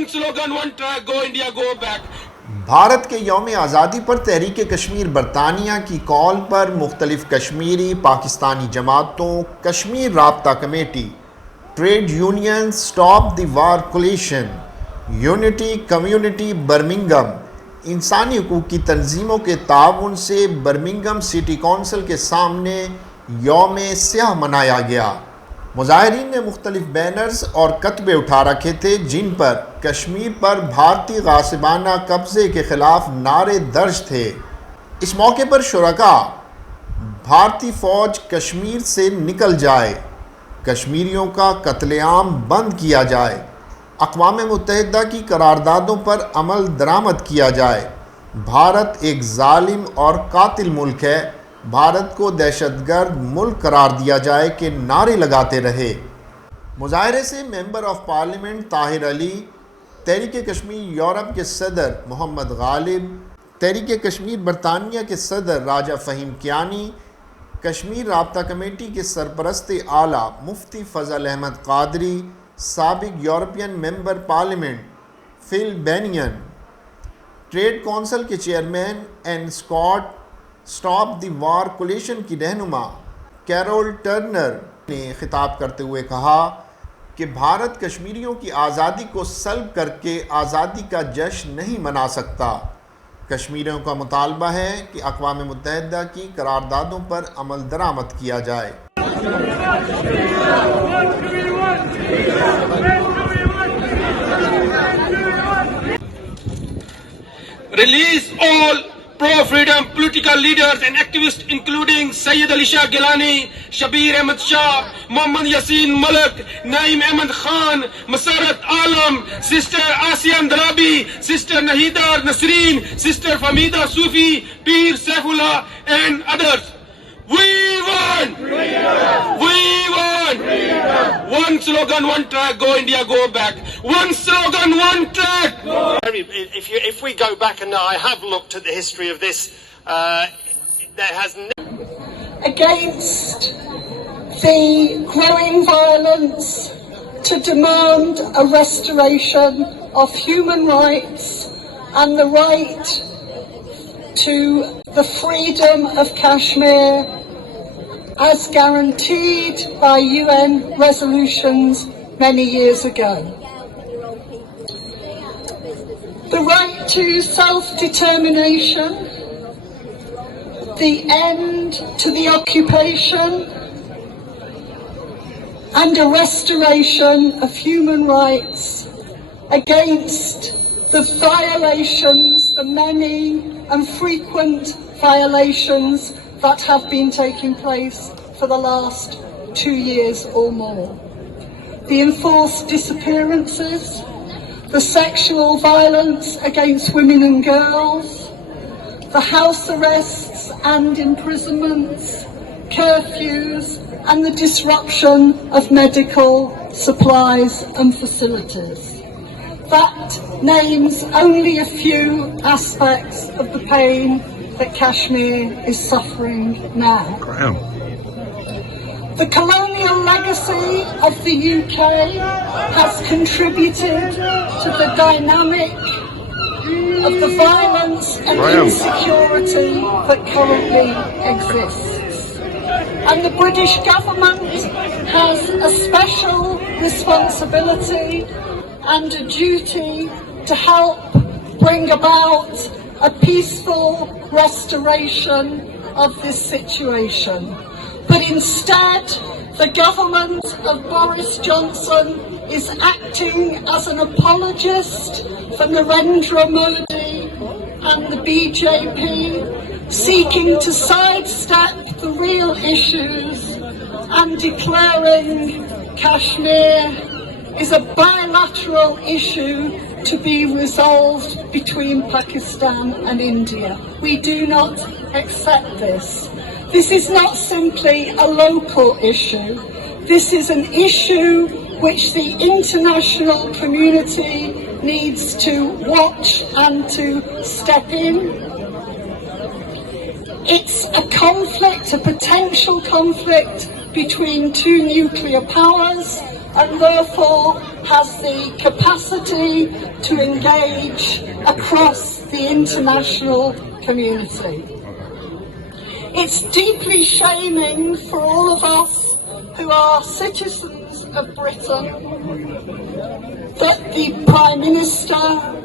One slogan, one track, go India, go back. Bharat کے یوم آزادی پر تحریک کشمیر برطانیہ کی کال پر مختلف کشمیری پاکستانی جماعتوں، کشمیر رابطہ کمیٹی، ٹریڈ یونین، سٹاپ دی وار کولیشن، یونٹی کمیونٹی برمنگھم، انسانی حقوق کی تنظیموں کے تعاون سے برمنگھم سٹی کونسل کے سامنے یوم سیاہ منایا گیا۔ مظاہرین نے مختلف بینرز اور کتبے اٹھا رکھے تھے جن پر کشمیر پر بھارتی غاصبانہ قبضے کے خلاف نعرے درج تھے۔ اس موقع پر شرکاء بھارتی فوج کشمیر سے نکل جائے، کشمیریوں کا قتل عام بند کیا جائے، اقوام متحدہ کی قراردادوں پر عمل درآمد کیا جائے، بھارت ایک ظالم اور قاتل ملک ہے، بھارت کو دہشت گرد ملک قرار دیا جائے کے نعرے لگاتے رہے۔ مظاہرے سے ممبر آف پارلیمنٹ طاہر علی، تحریک کشمیر یورپ کے صدر محمد غالب، تحریک کشمیر برطانیہ کے صدر راجہ فہیم کیانی، کشمیر رابطہ کمیٹی کے سرپرست اعلیٰ مفتی فضل احمد قادری، سابق یورپین ممبر پارلیمنٹ فل بینین، ٹریڈ کونسل کے چیئرمین این سٹاپ دی وار کولیشن کی رہنما کیرول ٹرنر نے خطاب کرتے ہوئے کہا کہ بھارت کشمیریوں کی آزادی کو سلب کر کے آزادی کا جشن نہیں منا سکتا۔ کشمیریوں کا مطالبہ ہے کہ اقوام متحدہ کی قراردادوں پر عمل درآمد کیا جائے۔ Release all pro-freedom political leaders and activists including Sayyid Ali Shah Gilani, Shabir Ahmed Shah, Mohammad Yasin Malik, Naeem Ahmed Khan, Masarat Alam, Sister Asian Darabi, Sister Nahida Nasreen, Sister Famida Sufi, Peer Saifullah and others. We won! We won! One slogan, one track, go India, go back. One slogan, one track! If we go back, and I have looked at the history of this, there has against the growing violence to demand a restoration of human rights and the right to the freedom of Kashmir as guaranteed by UN resolutions many years ago. The right to self-determination, the end to the occupation, and a restoration of human rights against the violations, the many and frequent violations that have been taking place for the last 2 years or more. The enforced disappearances, the sexual violence against women and girls, the house arrests and imprisonments, curfews, and the disruption of medical supplies and facilities. That names only a few aspects of the pain that Kashmir is suffering now. The colonial legacy of the UK has contributed to the dynamic of the violence and insecurity that currently exists. And the British government has a special responsibility and a duty to help bring about a peaceful restoration of this situation. But instead, the government of Boris Johnson is acting as an apologist for Narendra Modi and the BJP, seeking to sidestep the real issues and declaring Kashmir is a bilateral issue to be resolved between Pakistan and India. We do not accept this. This is not simply a local issue. This is an issue which the international community needs to watch and to step in. It's a conflict, a potential conflict between two nuclear powers, and therefore has the capacity to engage across the international community. It's deeply shaming for all of us who are citizens of Britain that the Prime Minister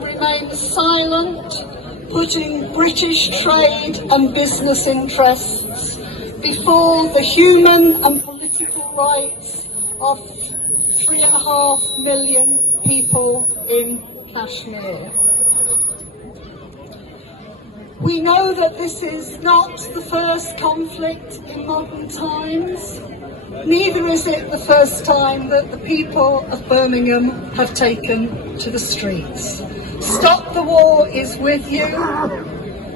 remains silent, putting British trade and business interests before the human and political rights of 3.5 million people in Kashmir. We know that this is not the first conflict in modern times. Neither is it the first time that the people of Birmingham have taken to the streets. Stop the War is with you.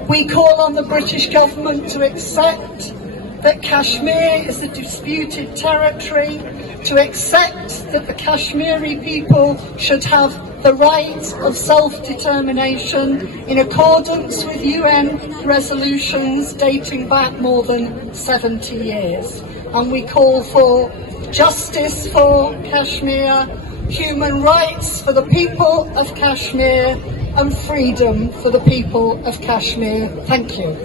We call on the British government to accept that Kashmir is a disputed territory, to accept that the Kashmiri people should have the right of self-determination in accordance with UN resolutions dating back more than 70 years. And we call for justice for Kashmir, human rights for the people of Kashmir, and freedom for the people of Kashmir. Thank you.